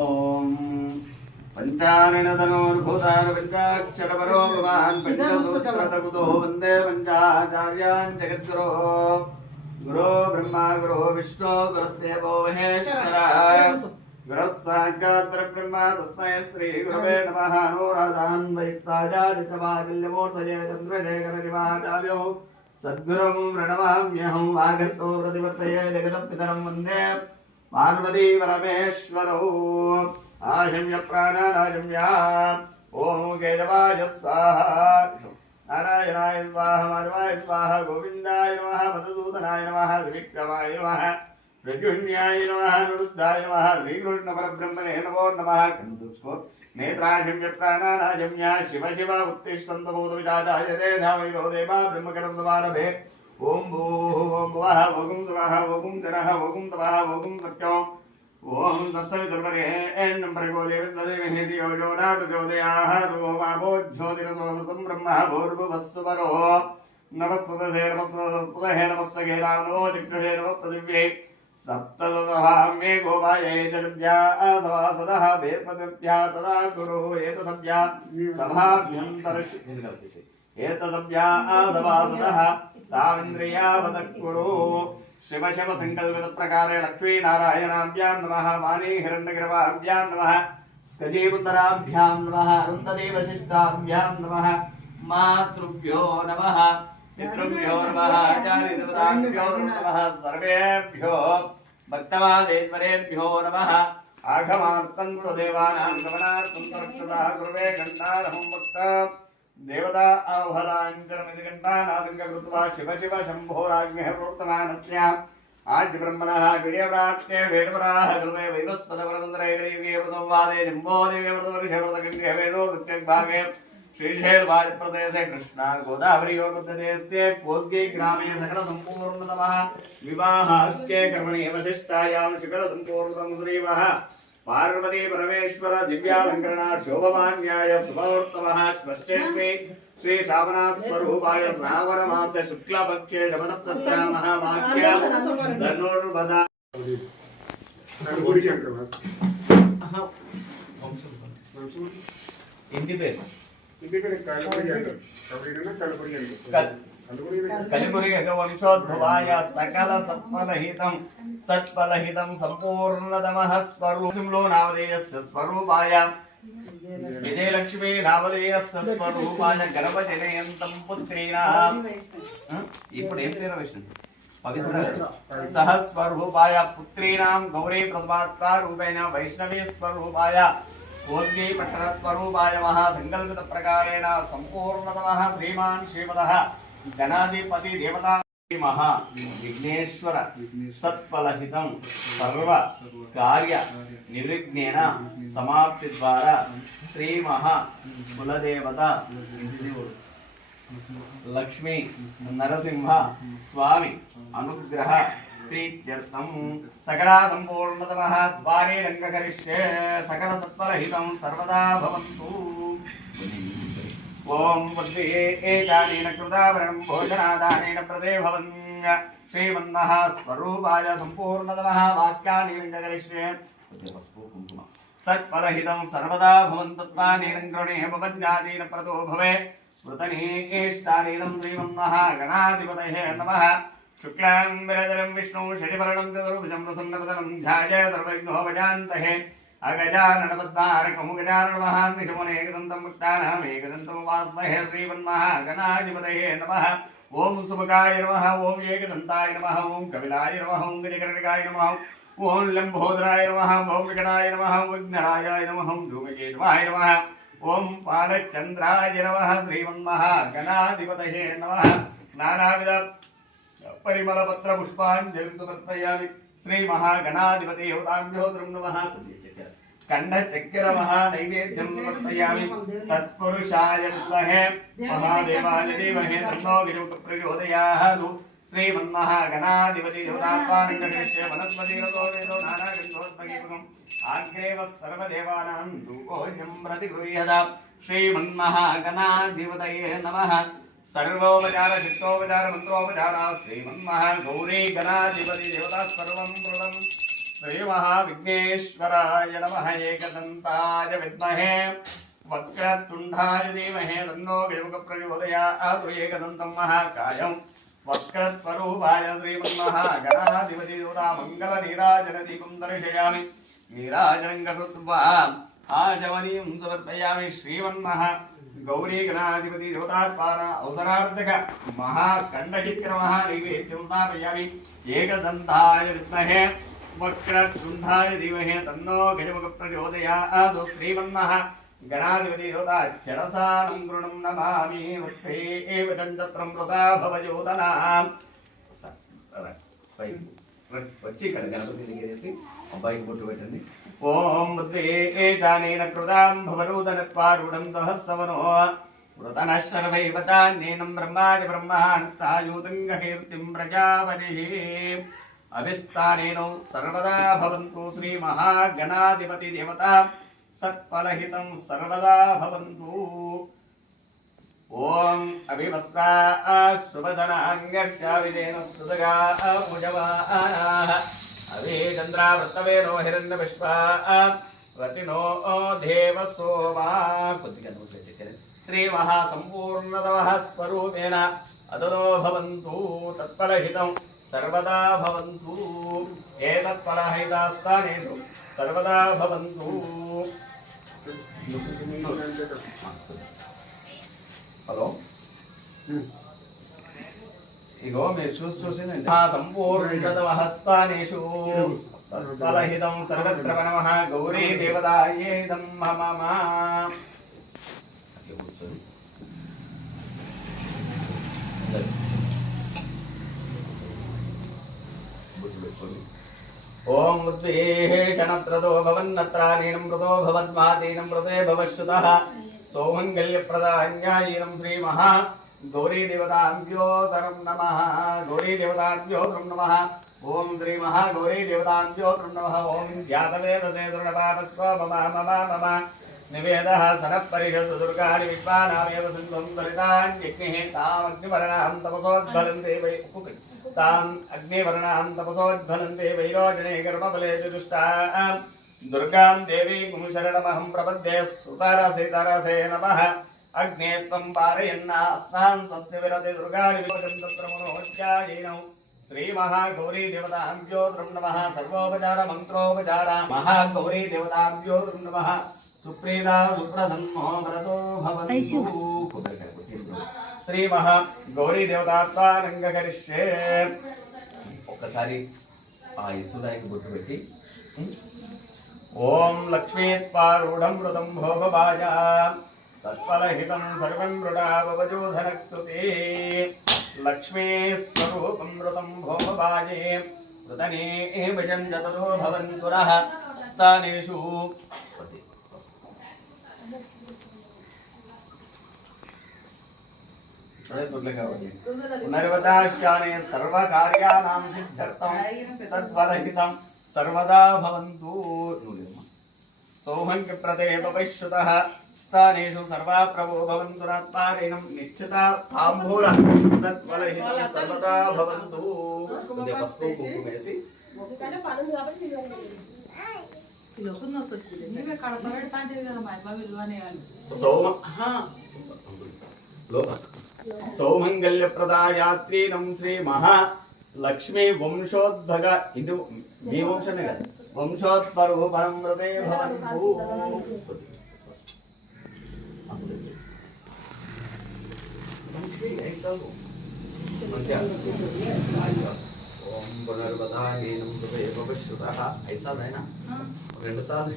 ఓం పంచారణతనోర్భూతారపంచాక్షరపరో భవాన్ పంచసూత్రతకుతో వందే పంచాచార్యాన్ జగద్గురో గురో బ్రహ్మ గురో విష్ణు గురుదేవో మహేశ్వర గురస్ సాక్షాత్ర బ్రహ్మ తస్మై శ్రీ గురవే నమ అనురాధాన్ వైత్తాజాదితవాకల్యమూర్తయే చంద్రశేఖర నివాచార్యో సద్గురుం ప్రణమామ్యహం వాగర్తో ప్రతివర్తయే జగదపితరం వందే పార్వతీ పరమేశ్వరౌ ఆశమ్య ప్రాణారాజమ్య ఓం కేశవాయ స్వాహ నారాయణాయ స్వాహ మాధవాయ స్వాహ గోవిందాయ నమ మధుసూదనాయ నమ త్రివిక్రమాయ నమ ప్రజున్యాయ నమ నిరుద్ధాయ నమ శ్రీకృష్ణ పరబ్రహ్మణే నమో నమ కందుస్కో నేత్రాశమ్య ప్రాణారాజమ్య శివ శివ ఉత్తిష్టంతమోద విజాటాయ దేధామైరో దేవా బ్రహ్మకరం సమారభే ॐ भूः ॐ भुवः भोगुं सुवः भोगुं जरः भोगुं तपः भोगुं सत्यम् ॐ तत्सवितुर्परेः नम्बर को देवदेवेहेति योजो न प्रचोदयाः रोमाभोज्योतिरसोमृतं ब्रह्म भूर्भुवस्वरोः। नमस्तदधे नमस्तदहे नमस्तगेडावनो दिग्भे नमः पृथिव्यै। सप्तदहाम्ये गोपाये चर्व्या असवासदः भेदपदव्या तदा गुरुः एतदव्या। हम्म। सभाभ्यन्तरश् గురు ఏతదభ్యా సభాభ్యంతరష్ ఏతదభ్యా సవాసదః తావింద్రియావదక్కురు శివ శివ సంకల్పిత ప్రకారే లక్ష్మీ నారాయణాభ్యాం నమః వాణీ హిరణ్యగిరవాభ్యాం నమః స్కజీపుతరాభ్యాం నమః అరుంధదే వశిష్టాభ్యాం నమః మాతృభ్యో నమః పితృభ్యో నమః ఆచార్యదేవతాభ్యో నమః సర్వేభ్యో భక్తవాదేశ్వరేభ్యో దేవతా ఆవహరాంకరమిదిగంటానాదింగృత్వా శివ శివ శంభోరాజ్ఞ ప్రవర్తమానస్యా. ఆడ్య బ్రహ్మణः వీర్యప్రాప్తే వేణుమరాः కృపే వైవస్పదవరతంద్రైవేవ్రతంవాదే నింబోదేవేవ్రతవర్షవ్రతకంఠే వేణోర్భాగే శ్రీశైల్ వాజప్రదేశే కృష్ణా గోదావరియోగప్రదేశే కోస్గే గ్రామే సకల సంపూర్ణతమః. వివాహాఖ్యే కర్మణి వశిష్టాయాం శిఖర సంపూర్ణతం శ్రీవః. పార్వతీ పరమేశ్వర దివ్యాలంకరణ శోభమాన్యాయ శుభవర్తమ శ్మశ్చేత్రే శ్రీ శ్రావణాస్వరూపాయ శ్రావణ మాస శుక్లపక్షే శమనప్తత్ర మహామాఖ్య ధనుర్వద ఇంటి పేరు? ఇంటి పేరు కలపడి అంటారు. కలపడి అంటారు. కలిపురి వంశోద్భవాయ సకల సత్ఫలహితం. సత్ఫలహితం సంపూర్ణతమః స్వరూపంలో నామధేయస్య స్వరూపాయ. విజయలక్ష్మీ నామధేయస్య స్వరూపాయ. గర్భజనయంతం పుత్రీనా ఇప్పుడు ఏం పేరు వేసింది పవిత్ర. సహస్వరూపాయ పుత్రీణాం గౌరీ ప్రథమాత్మా రూపేణ వైష్ణవీ స్వరూపాయ. భోగ్యై పట్టణస్వరూపాయ మహాసంకల్పిత ప్రకారేణ సంపూర్ణతమ శ్రీమాన్ శ్రీమదः. గణాధిపతి దేవతా మహా విఘ్నేశ్వర సత్ఫలహితం సర్వ కార్య నిర్విఘ్నేన సమాప్తి ద్వారా శ్రీ మహా కులదేవత లక్ష్మి నరసింహ స్వామి అనుగ్రహ ప్రీత్యర్థం. సకలా సంపూర్ణతమ ద్వారే రంగకరిష్యే సకల సత్ఫలహితం సర్వదా భవంతు. ఓం బుద్ధి ఏకానేన కృతావరణం భోజనాదానేన ప్రదే భవన్య స్వరూపాయ సంపూర్ణతమః వాక్యాని రంగకరిష్యే పసుపు కుంకుమ సత్ఫలహితం సర్వదా భవంతత్వానేనం కృణే భవజ్ఞాదీన ప్రదో భవే. స్మృతనేష్టారీరం శ్రీమన్న గణాధిపతయే నమః. శుక్లాంబరధరం విష్ణు శశివరణం చతుర్భుజం ప్రసన్నపదనం ధ్యాయ సర్వవిఘ్నోపజాంతహే అగజాననపద్మారకము గజానన మహాన్విషమునేకదంతం ముక్తానాం ఏకదంతముపాస్మహే శ్రీమన్మః గణాధిపతయే నమః ఓం సుభగాయ నమః ఓం ఏకదంతాయ నమః ఓం కపిలాయ నమః ఓం గజకర్ణికాయ నమః ఓం లంబోదరాయ నమః ఓం వికటాయ నమః ఓం విఘ్నరాయాయ నమః ఓం ధూమకేతువాయ నమః ఓం పాలచంద్రాయ నమః శ్రీ మహాగణాధిపతి హోతాభ్యో నమః కండ చక్కెర మహా నైవేద్యం సమర్పయామి. తత్పురుషాయ విద్మహే. మహాదేవాయ దేవహే తన్నో విరుక్ ప్రచోదయాత్ శ్రీమన్మహాగణాధిపతి దేవతాత్మానందకృష్య వనస్పతిరతో వేదో నానాగంధోద్భగీపకం ఆగ్రేవ సర్వదేవానాం ధూపోజం ప్రతిగృహ్యత శ్రీమన్మహాగణాధిపతయే నమః. సర్వోపచార శక్తోపచార మంత్రోపచార శ్రీమన్మహా గౌరీ గణాధిపతి దేవతా సర్వం ప్రదం శ్రీ మహావిఘ్నేశ్వరాయ నమ ఏకదంతాయ విద్మహే వక్రతుండాయ ధీమహే తన్నో వేముక ప్రచోదయాతు ఏకదంతం మహాకాయం వక్రస్వరూపాయ శ్రీమన్మహాగణాధిపతి దేవతా మంగళ నీరాజనదీపం దర్శయామి నీరాజనంగ ఆచమనీయం సమర్పయామి. శ్రీమన్మహా గౌరీ గణాధిపతి దేవతాత్మాన అవసరార్థక మహాఖండచిక్రమ నైవేద్యం స్థాపయామి ఏకదంతాయ విద్మహే వక్రశృంధాయ ధీమహే తన్నో గజముఖ ప్రచోదయాదు శ్రీమన్న గణాధిపతి యోధాక్షరసానం గృణం నమామి వృత్తే ఏవ చంద్రత్రం వృతా భవయోదనా వచ్చి ఇక్కడ గణపతి దగ్గరేసి అబ్బాయికి బొట్టు పెట్టండి. ఓం బుద్ధేజానేన కృతాం పారుడం దహస్తవనో వృతన శర్వైవతాన్నేనం బ్రహ్మాది బ్రహ్మాంతాయూతంగకీర్తిం ప్రజాపతి. అభిస్థానేనో సర్వదా భవంతు శ్రీ మహాగణాధిపతి దేవత. సత్ఫలహితం సర్వదా భవంతు. ఓం అభివస్రా శుభధనాంగర్షావిజేన సుదగా భుజవానాః. అవే చంద్రావృత్తవేనో హిరణ్య విశ్వ రతినో దేవ సోమా కొద్దిగా నోట్లో చక్కెర శ్రీ మహాసంపూర్ణతమ స్వరూపేణ. అదనో భవంతు తత్ఫలహితం. సర్వదా భవంతు ఏతత్ఫలహితాస్థానేషు. సర్వదా భవంతు. హలో? ఇగో మీరు చూసి చూసి సంపూర్ణత హస్తానేషు. సత్ఫలహితం సర్వత్ర నమ గౌరీ మమ కూర్చొని బొట్టు పెట్టుకోండి. ఓం ఉద్వేషణప్రదో భవన్నత్రాణీనం మృదో భవద్మాతీనం మృదే భవశ్రుతः. सौमङ्गल्यप्रदाहन्यायीनं श्रीमः गौरीदेवताभ्योतरं नमः गौरीदेवताभ्योतरं नमः। नम श्रीमः गौरीदेवताभ्योतरं नमः। ॐ जातवेदते दृढपापस्व मम मम मम निवेदः सनः परिषत् दुर्गाणि विद्वानामेव सिन्धुं दरितान्यग्निः तामग्निवर्णाहं वै ताम् अग्निवर्णाहं तपसोद्भलन्ते वैरोजने गर्भफले चतुष्टाम् దుర్గాం దేవీం శరణమహం ప్రపద్యే సుతారాసే తారాసే నమ అగ్నే త్వం పారయన్నాస్నాన్ స్వస్తి విరతి దుర్గాని విపదంతమనోచ్చాయీనం శ్రీ మహాగౌరీ దేవతాభ్యోత్రం నమ సర్వోపచార మంత్రోపచార మహాగౌరీ దేవతాభ్యోత్రం నమ సుప్రీత సుప్రసన్నో వ్రతో శ్రీ మహా గౌరీ దేవతాత్వానంగరిష్యే ఒక్కసారి ఆ ఇసుడాయికి గుర్తుపెట్టి ॐ लक्ष्मीत्पारूढं मृदं भोभवाय सत्फलहितं सर्वं मृडाववजोधनक्तुते लक्ष्मीस्वरूपं मृतं भोभवाये मृतने भजं जतरो भवन्तु नः स्थानेषु पुनर्वदाश्याने सर्वकार्याणां सिद्ध्यर्थं సర్వదా భవంతు స్థానేషు సర్వా ప్రభో భవంతు నాత్మారేణం నిశ్చిత తాంబూల సత్ఫలహితం సర్వదా భవంతు. పసుపు కుంకుమ వేసి. సౌమంగళ్యప్రదాయాత్రీనం శ్రీ మహా. లక్ష్మీ వంశోద్భగ ఇంటి మీ వంశమే కదా? భవంతు. ఓం హృదయ భవిష్యుత ఐసాలు అయినా? రెండు సార్లు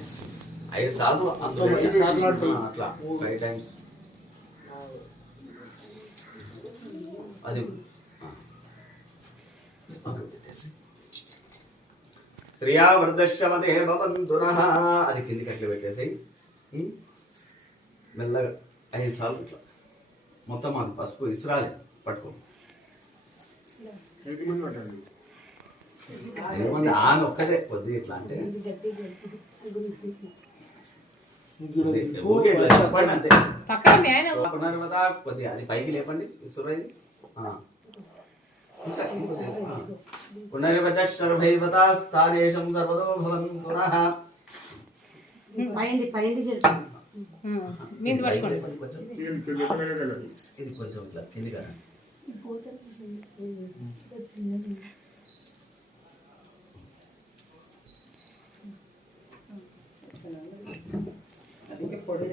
ఐదు సార్లు. అట్లా. Five times. అది. శ్రియా వృద్ధశ్రమదే భవంతునః అది కిందికి అట్లా పెట్టేసి మెల్లగా ఐదు సార్లు ఇట్లా మొత్తం అది పసుపు ఇసురాలి పట్టుకో ఏమంది ఆమె ఒక్కటే కొద్ది ఇట్లా అంటే ఊరికే చెప్పండి అంతే పక్కన కొద్దిగా అది పైకి లేపండి ఇసురైది ఆ. పునర్వచర్భైవతాస్థానేశం సర్వదో భవంతు నః పైంది పైంది చెట్టు మీద పట్టుకోండి ఇది కొంచెం ఇట్లా కింది కదా కొద్దిగా ఊరికే. కూడా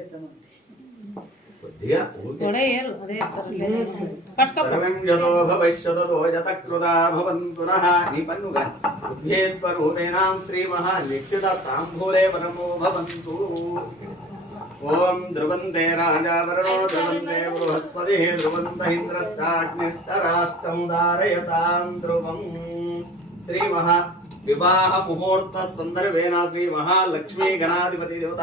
వేయరు అదే వేస్తారు పట్టుకో సర్వం యతో భవిష్యతో యతకృతా భవంతు నః నీ పన్నుగా ఉద్భేత్వరూపేణాం శ్రీమహానిశ్చిత తాంబూలే పరమో భవంతు. ఓం ధ్రువంతే రాజా వరుణో ధ్రువంతే బృహస్పతి ధ్రువంత ఇంద్రశ్చాగ్నిష్టరాష్టం ధారయతాం ధ్రువం. శ్రీమహా వివాహ ముహూర్త సందర్భేన శ్రీ మహాలక్ష్మీ గణాధిపతి దేవత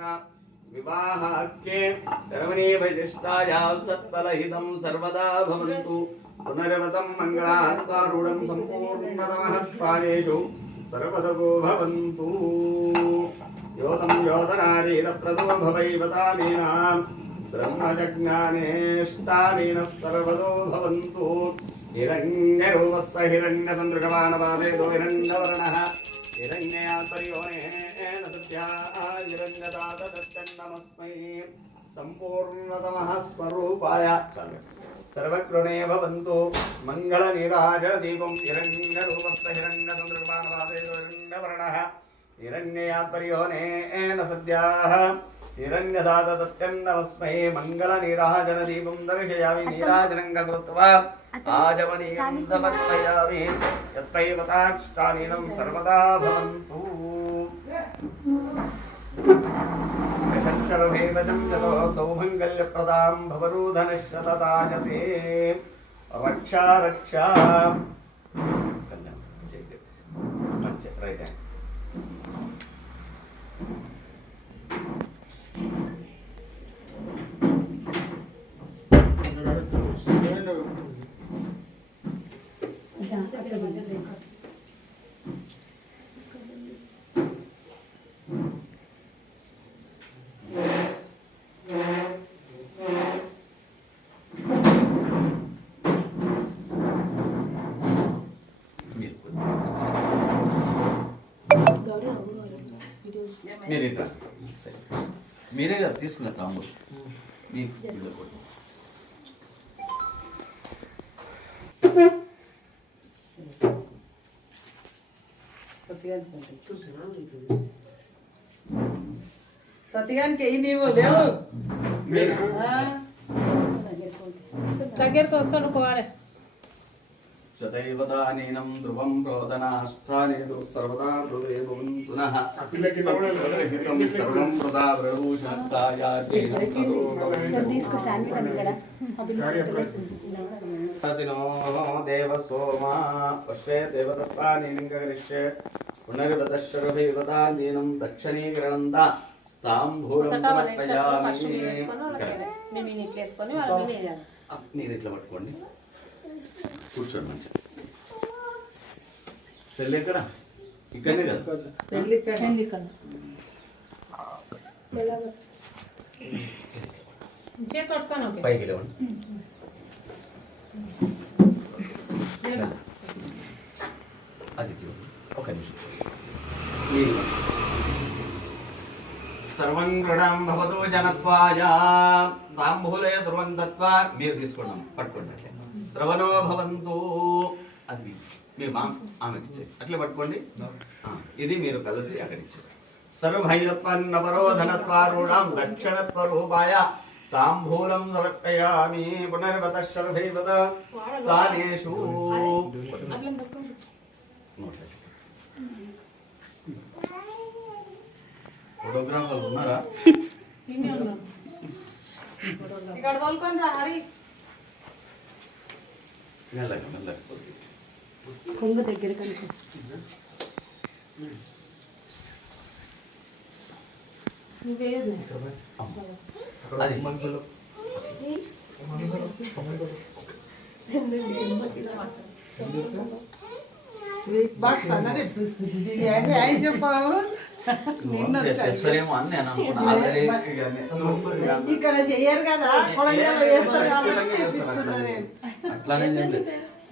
భవరోధనిష్ట వివాహాఖ్యే శరవణీభజిష్టాయా సత్తలహితం సర్వదా భవంతు పునరవతం మంగళాత్వారూఢం సంపూర్ణతమః సర్వదగో భవంతు యోతం యోతనారీరప్రదో భవైవతానీనాం బ్రహ్మజజ్ఞానేష్టానీన సర్వదో భవంతు హిరణ్యరూపస్స హిరణ్యసందృగమానపాదేదో హిరణ్యవర్ణ హిరణ్య సంపూర్ణతమః స్వరూపాయ చాలు సర్వకృణే భవంతు మంగళ నీరాజన దీపం హిరణ్యరూపస్థ హిరణ్యసందృగమానపాదేదో హిరణ్యవర్ణः హిరణ్యయాత్పర్యోనేన సద్యాः హిరణ్యదాతదత్తన్నమస్మై మంగళ నీరాజన దీపం దర్శయామి నీరాజనం కృత్వా शरभेदजं जलो सौमङ्गल्यप्रदां भवरोधनश्रतताजते रक्षा। रक्षा Yeah, I could have been మీరు ఇట్లా సరే. మీరే కదా తీసుకున్న తాంబూలు మీ వీళ్ళు కూడా. సత్యానికి ఎయ్యి నీవు లేవు మీరు ఆ, దగ్గరకు వస్తాడు కోవాలి శతైవదానీనం ధ్రువం రోదనాస్థానేదు సర్వదా హృదయ భవంతు నః సర్వహితం సర్వం ప్రదా ఇక్కడ ప్రతినో దేవ సోమా. పశ్వే దేవతత్వాని లింగగరిష్యే సమర్పయామి. ఇట్లా వేసుకొని వాళ్ళ మీద వేయాలి. మీరు ఇట్లా పట్టుకోండి? కూర్చోండి మంచిగా చెల్లి ఎక్కడ ఇక్కడనే కదా పెళ్లి ఇక్కడ. చేతి పట్టుకొని ఓకే పైకి లేవండి అది ఇవ్వండి. ఒక నిమిషం మీరు ఇవ్వండి. సర్వం దృఢం భవతో జనత్వాయ తాంబూలయ ధ్రువం దత్వా మీరు తీసుకోండి పట్టుకోండి అట్లే ద్రవణో భవంతు అది. మీ- మీ ఆమెకి ఇచ్చేది అట్లే పట్టుకోండి. ఇది మీరు కలిసి అక్కడ ఇచ్చారు సర్వభయత్వన్నపరోధనత్వారూఢాం దక్షిణత్వరూపాయ తాంబూలం సమర్పయామి పునర్వత శర్భైవత స్థానేషు. ఫోటోగ్రాఫర్లు ఉన్నారా? ఇక్కడ తోలుకొని రా హరి. మెల్లగా మెల్లగా. కొంగు దగ్గర కనుక. ఇక్కడ చెయ్యరు కదా కొడగలు వేస్తారు కాబట్టి అట్లానే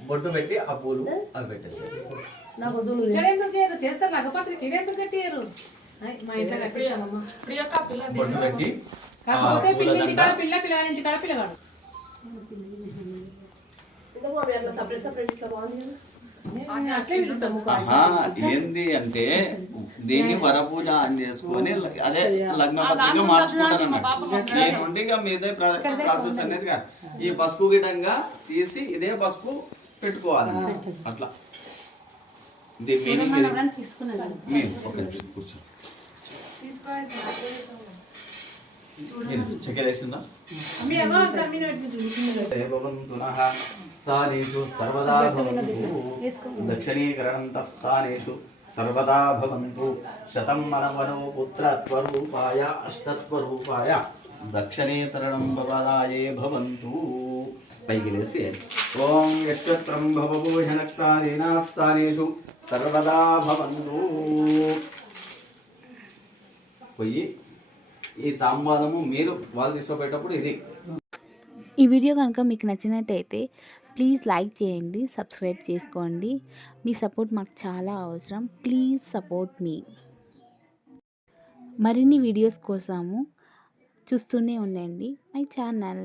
బొట్టు పెట్టి ఆ పూలు అది కట్టిస్తామమ్మా బొట్టు పెట్టి పిల్ల పిల్ల ఏంది అంటే దీన్ని వరపూజ అని చేసుకొని అదే లగ్న పత్రిక మార్చుకుంటారు అన్నట్టు ఇక మీదే ప్ర- ప్రాసెస్ అనేది ఈ పసుపు గిటంగా తీసి ఇదే పసుపు పెట్టుకోవాలి. అట్లా. చక్కెర వేసిందా? స్థానేషు సర్వదా భవంతు. దక్షిణీకరణంతః స్థానేషు సర్వదా భవంతు. శతం మనవనో పుత్రత్వరూపాయ అష్టత్వరూపాయ. దక్షిణేతరణం భవదాయే భవంతు. పైకి లేసి ఓం యశ్వత్రం భవభూషణక్తాదీనా స్థానేషు సర్వదా భవంతు. పోయి ఈ తాంబాలము మీరు వాళ్ళు తీసుకోబోయేటప్పుడు ఇది. ఈ వీడియో కనుక మీకు నచ్చినట్టయితే ప్లీజ్ లైక్ చేయండి సబ్స్క్రైబ్ చేసుకోండి. మీ సపోర్ట్ మాకు చాలా అవసరం. Please support me. మరిన్ని వీడియోస్ కోసము చూస్తూనే ఉండండి. My channel.